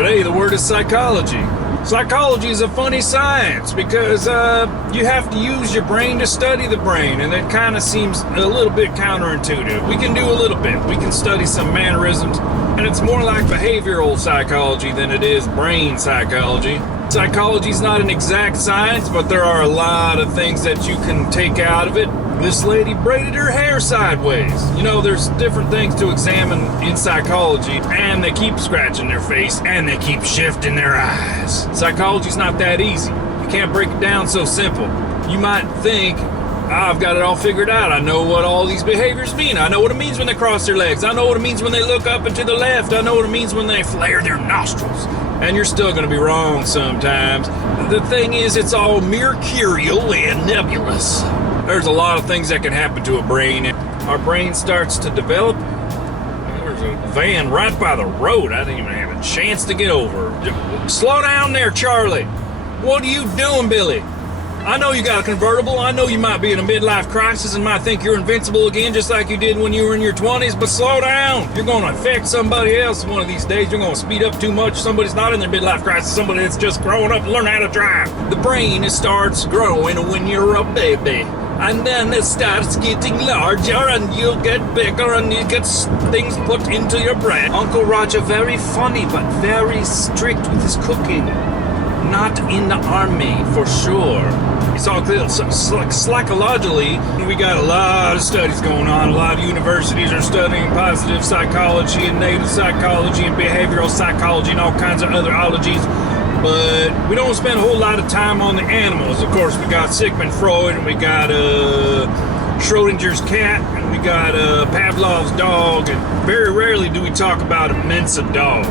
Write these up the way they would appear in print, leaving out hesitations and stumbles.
Today the word is psychology. Psychology is a funny science because you have to use your brain to study the brain, and it kind of seems a little bit counterintuitive. We can do a little bit. We can study some mannerisms, and it's more like behavioral psychology than it is brain psychology. Psychology is not an exact science, but there are a lot of things that you can take out of it. This lady braided her hair sideways. You know, there's different things to examine in psychology, and they keep scratching their face, and they keep shifting their eyes. Psychology's not that easy. You can't break it down so simple. You might think, I've got it all figured out. I know what all these behaviors mean. I know what it means when they cross their legs. I know what it means when they look up and to the left. I know what it means when they flare their nostrils. And you're still going to be wrong sometimes. The thing is, it's all mercurial and nebulous. There's a lot of things that can happen to a brain. Our brain starts to develop. There's a van right by the road. I didn't even have a chance to get over. Slow down there, Charlie. What are you doing, Billy? I know you got a convertible. I know you might be in a midlife crisis and might think you're invincible again just like you did when you were in your 20s, but slow down. You're going to affect somebody else one of these days. You're going to speed up too much. Somebody's not in their midlife crisis. Somebody that's just growing up and learning how to drive. The brain starts growing when you're a baby. And then it starts getting larger and you get bigger and you get things put into your brain. Uncle Roger, very funny but very strict with his cooking. Not in the army, for sure. It's all clear. So, like psychologically, we got a lot of studies going on. A lot of universities are studying positive psychology and native psychology and behavioral psychology and all kinds of other ologies. But we don't spend a whole lot of time on the animals. Of course, we got Sigmund Freud, and we got Schrodinger's cat, and we got Pavlov's dog, and very rarely do we talk about a Mensa dog.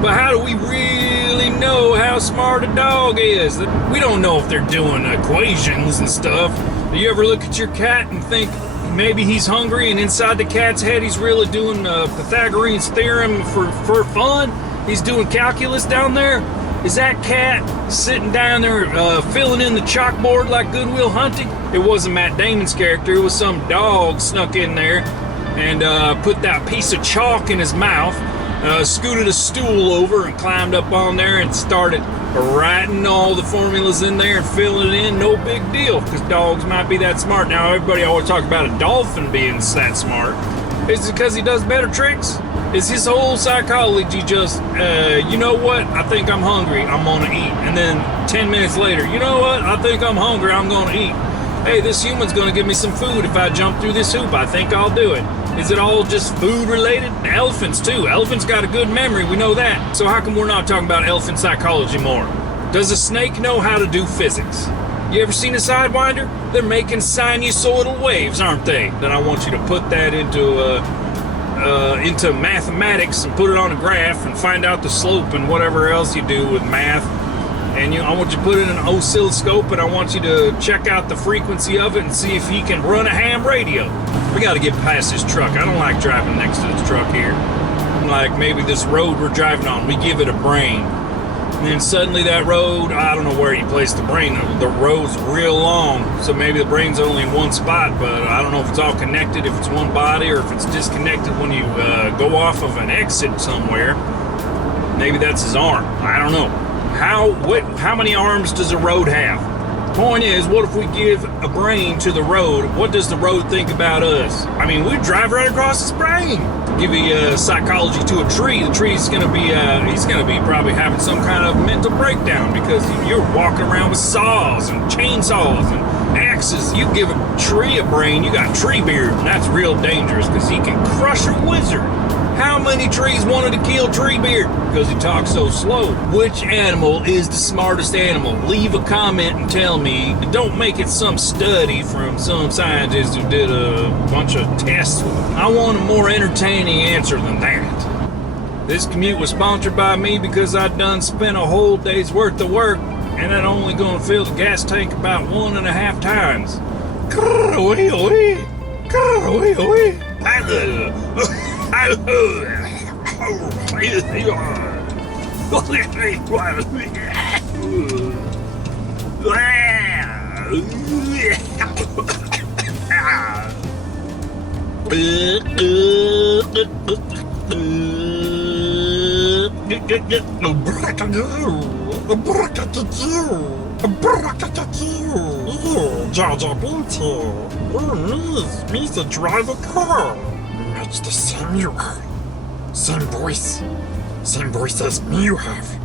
But how do we really know how smart a dog is? We don't know if they're doing equations and stuff. Do you ever look at your cat and think maybe he's hungry, and inside the cat's head he's really doing Pythagorean's theorem for fun? He's doing calculus down there? Is that cat sitting down there filling in the chalkboard like Good Will Hunting? It wasn't Matt Damon's character. It was some dog snuck in there and put that piece of chalk in his mouth, scooted a stool over and climbed up on there and started writing all the formulas in there and filling it in. No big deal, because dogs might be that smart. Now, everybody always talks about a dolphin being that smart. Is it because he does better tricks? Is his whole psychology just, you know what, I think I'm hungry, I'm gonna eat. And then 10 minutes later, you know what, I think I'm hungry, I'm gonna eat. Hey, this human's gonna give me some food if I jump through this hoop, I think I'll do it. Is it all just food related? Elephants too. Elephants got a good memory, we know that. So how come we're not talking about elephant psychology more? Does a snake know how to do physics? You ever seen a sidewinder? They're making sinusoidal waves, aren't they? Then I want you to put that into mathematics and put it on a graph and find out the slope and whatever else you do with math. And I want you to put it in an oscilloscope, and I want you to check out the frequency of it and see if he can run a ham radio. We got to get past this truck. I don't like driving next to this truck here. Like maybe this road we're driving on, we give it a brain. And then suddenly that road, I don't know where you place the brain. The road's real long, so maybe the brain's only in one spot, but I don't know if it's all connected, if it's one body, or if it's disconnected when you go off of an exit somewhere. Maybe that's his arm. I don't know. How many arms does a road have? Point is, what if we give a brain to the road? What does the road think about us? I mean, we drive right across this brain. Give a psychology to a tree. The tree's gonna be, he's gonna be probably having some kind of mental breakdown because you're walking around with saws and chainsaws and axes. You give a tree a brain, you got tree beard, and that's real dangerous because he can crush a wizard. How many trees wanted to kill Treebeard? Because he talks so slow. Which animal is the smartest animal? Leave a comment and tell me. Don't make it some study from some scientist who did a bunch of tests. I want a more entertaining answer than that. This commute was sponsored by me because I done spent a whole day's worth of work, and I'm only gonna fill the gas tank about 1.5 times. Jar Jar Binks here. Me to drive a car. Much the same you are. Same voice as me you have.